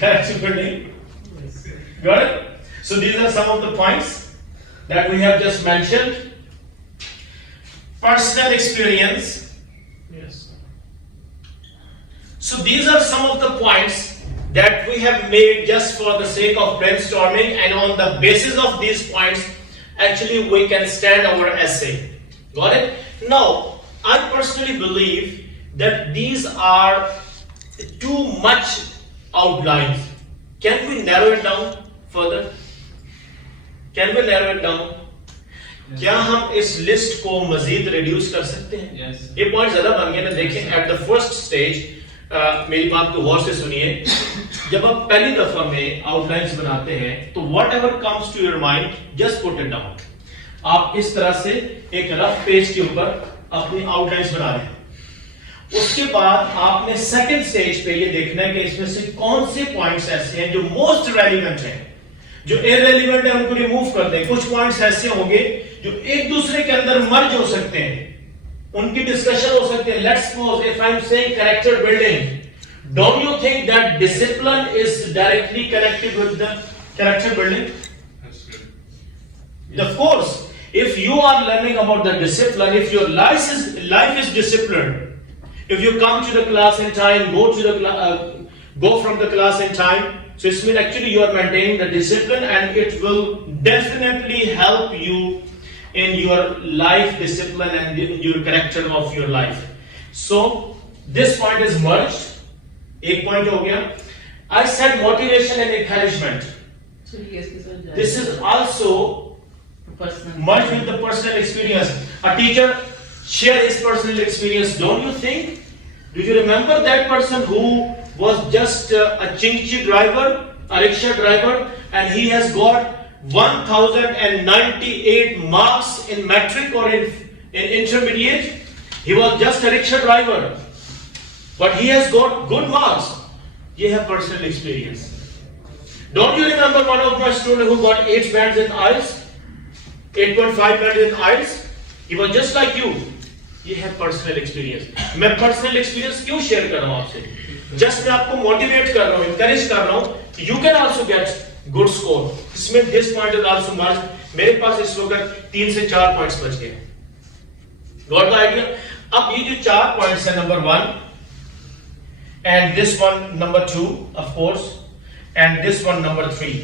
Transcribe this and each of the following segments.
Character building. Got it? So these are some of the points that we have just mentioned. Personal experience. Yes. So these are some of the points that we have made just for the sake of brainstorming, and on the basis of these points, actually we can stand our essay. Got it? Now, I personally believe that these are too much outlines. Can we narrow it down further? Can we narrow it down? क्या हम इस list को मजीद reduce कर सकते हैं? ये point ज्यादा बन गए ना. देखें, एट द फर्स्ट स्टेज, मेरी बात को गौर से सुनिए. जब आप पहली दफा में आउटलाइंस बनाते हैं तो whatever comes to your mind, just put it down. आप इस तरह से एक रफ पेज के ऊपर अपनी आउटलाइंस बना लें. उसके बाद आपने सेकंड स्टेज पे ये देखना है कि इसमें से कौन से पॉइंट्स ऐसे हैं जो मोस्ट रेलिवेंट हैं. जो इररेलेवेंट है उनको रिमूव कर दें. कुछ पॉइंट्स ऐसे होंगे जो एक दूसरे के अंदर मर्ज हो सकते हैं, उनकी डिस्कशन हो सकते हैं. Let's suppose if I am saying character building, don't you think that discipline is directly connected with the character building? Of course, if you are learning about the discipline, if your life is disciplined, if you come to the class in time, go from the class in time, so it means actually you are maintaining the discipline, and it will definitely help you in your life discipline and in your character of your life. So this point is merged. एक point हो गया. I said motivation and encouragement. This is also merged with the personal experience. A teacher share his personal experience. Don't you think? Do you remember that person who was just a chingchi driver, a rickshaw driver, and he has got 1098 marks in matric or in intermediate? He was just a rickshaw driver, but he has got good marks. Ye hai personal experience. Don't you remember one of my students who got 8 bands in IELTS? 8.5 bands in IELTS? He was just like you. ये है personal experience. मैं personal experience क्यों share कर रहा हूं आपसे? Just मैं आपको मोटिवेट कर रहा हूं, इंकरेज कर रहा हूं. You can also get good score. इसमें दिस पॉइंट इज आल्सो मर्ज. मेरे पास इस वक्त 3 से 4 पॉइंट्स बच गए. Got the idea? अब ये जो 4 पॉइंट्स है, number 1 and this one number 2 of course, and this one number 3.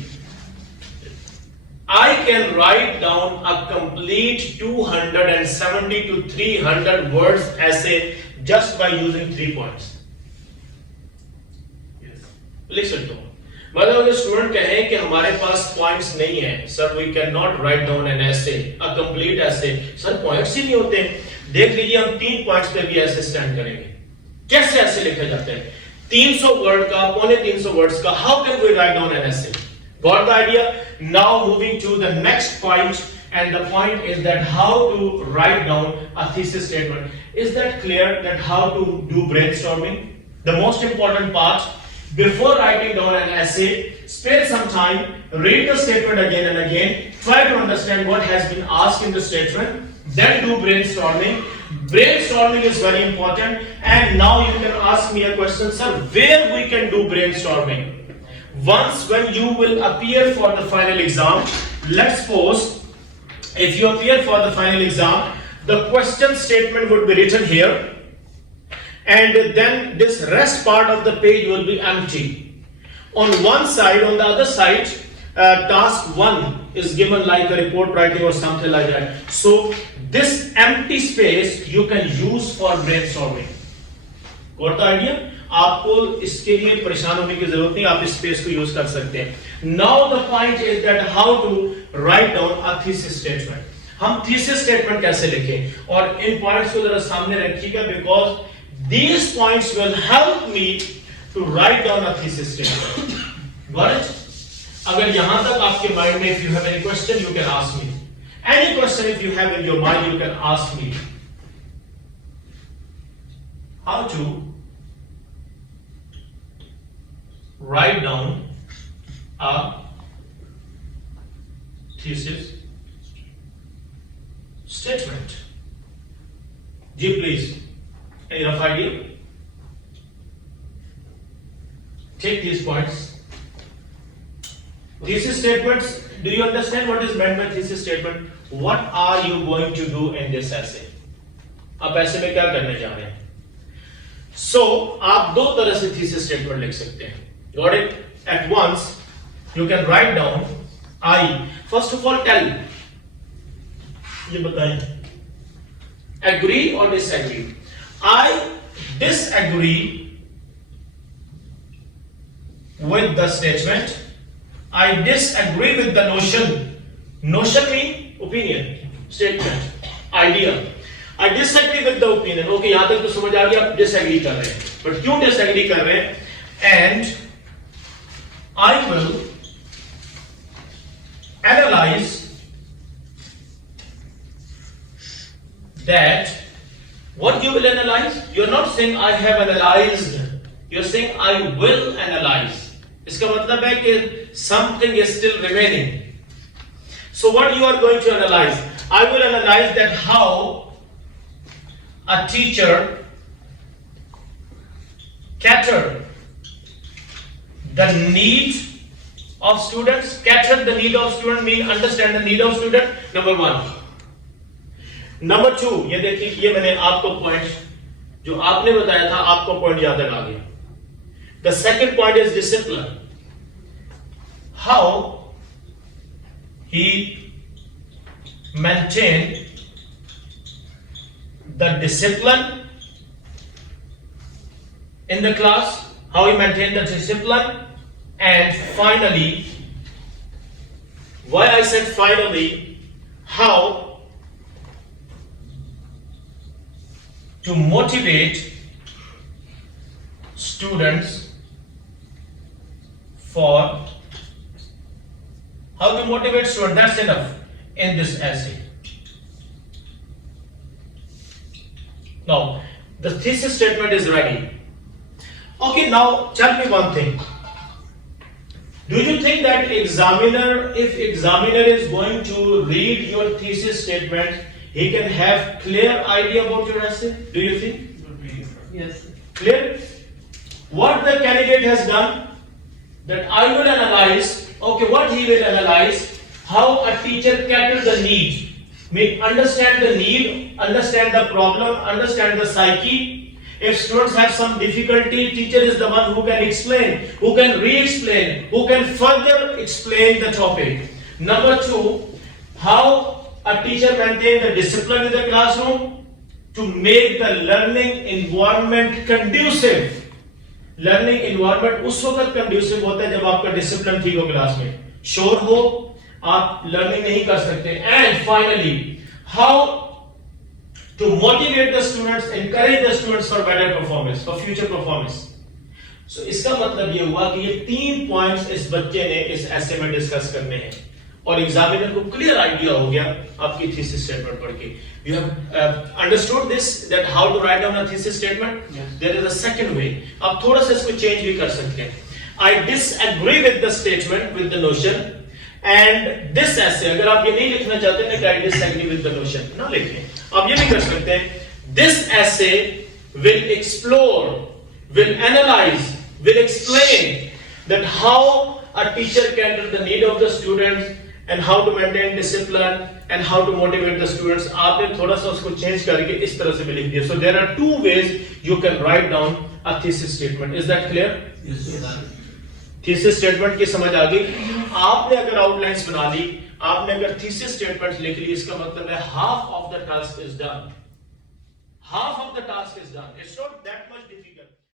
I can write down a complete 270 to 300 words essay just by using 3 points. लिख सकते हो. मतलब अगर स्टूडेंट कहें कि हमारे पास पॉइंट्स नहीं है, sir we can not write down an essay, a complete essay. Sir points ही नहीं होते. देख लीजिए, हम 3 पॉइंट्स पे भी ऐसे स्टैंड करेंगे. कैसे ऐसे लिखे जाते हैं? 300 वर्ड का, 350 वर्ड्स का. How can we write down an essay? Got the idea? Now moving to the next point, and the point is that how to write down a thesis statement. Is that clear that how to do brainstorming? The most important part, before writing down an essay, spend some time, read the statement again and again, try to understand what has been asked in the statement, then do brainstorming. Brainstorming is very important. And now you can ask me a question, sir, where we can do brainstorming? Once when you will appear for the final exam, let's suppose if you appear for the final exam, the question statement would be written here, and then this rest part of the page will be empty. On one side, on the other side, task 1 is given like a report writing or something like that. So this empty space you can use for brainstorming. Got the idea? आपको इसके लिए परेशान होने की जरूरत नहीं, आप इस स्पेस को यूज कर सकते हैं. Now the point is that how to write down a thesis statement. हम थीसिस स्टेटमेंट कैसे लिखें, और इन पॉइंट्स को जरा सामने रखिएगा, because these points will help me to write down a thesis statement. Got it? अगर यहां तक आपके माइंड में, if you have any question you can ask me. Any question if you have in your mind you can ask me. How to write down a thesis statement. Ji, please. Any rough idea? take these points. Thesis statements, do you understand what is meant by thesis statement? What are you going to do in this essay? आप ऐसे में क्या करने जा रहे हैं? So, आप दो तरह से thesis statement लिख सकते हैं. Got it? At once, you can write down. First of all, tell. ये बताएं. Agree or disagree? I disagree with the statement. I disagree with the notion. Notion means opinion, statement, idea. I disagree with the opinion. Okay, यहां तक तो समझ आ गया. आप disagree कर रहे हैं, but क्यों disagree कर रहे हैं? And I will analyze that. What you will analyze? You're not saying I have analyzed. You're saying I will analyze. इसका मतलब है कि something is still remaining. So what you are going to analyze? I will analyze that how a teacher catered the need of students. Cater the need of student mean understand the need of student. Number one. Number two, ये देखिए, ये मैंने आपको point जो आपने बताया था, आपको पॉइंट याद आ गया. The second point is discipline. How he maintained the discipline in the class, how he maintained the discipline, and finally, why I said finally, how to motivate students for how to motivate students. That's enough in this essay. Now the thesis statement is ready. Okay, now tell me one thing. Do you think that if examiner is going to read your thesis statement, he can have clear idea about your essay? Do you think? Yes. Clear? What the candidate has done, that I will analyze. Okay, what he will analyze, how a teacher caters the need. Understand the need, understand the problem, understand the psyche. If students have some difficulty, teacher is the one who can explain, who can re-explain, who can further explain the topic. Number two, how a teacher maintains the discipline in the classroom to make the learning environment conducive. Learning environment उस वक्त conducive होता है जब आपका discipline ठीक हो class में, शोर हो, आप लर्निंग नहीं कर सकते. And finally, how to motivate the students, encourage the students for better performance, for future performance. So इसका मतलब ये हुआ कि ये 3 पॉइंट्स इस बच्चे ने इस एसे में डिस्कस करने हैं और एग्जामिनर को क्लियर आइडिया हो गया आपकी थीसिस स्टेटमेंट पढ़ के. You have understood this, that how to write down a thesis statement. Yes. There is a second way. आप थोड़ा सा इसको चेंज भी कर सकते हैं. I disagree with the statement, with the notion, and this essay. अगर आप ये नहीं लिखना चाहते हैं कि I disagree with the notion, ना लिखें. आप ये भी कर सकते हैं. This essay will explore, will analyze, will explain that how a teacher can do the need of the students and how to maintain discipline and how to motivate the students. आपने थोड़ा सा उसको चेंज करके इस तरह से भी लिख दिया. So there are 2 ways you can write down a thesis statement. Is that clear? Yes, sir. Thesis statement की समझ आ गई. आपने अगर outlines बना ली, आपने अगर thesis statement लिख ली, इसका मतलब है half of the task is done. Half of the task is done. It's not that much difficult.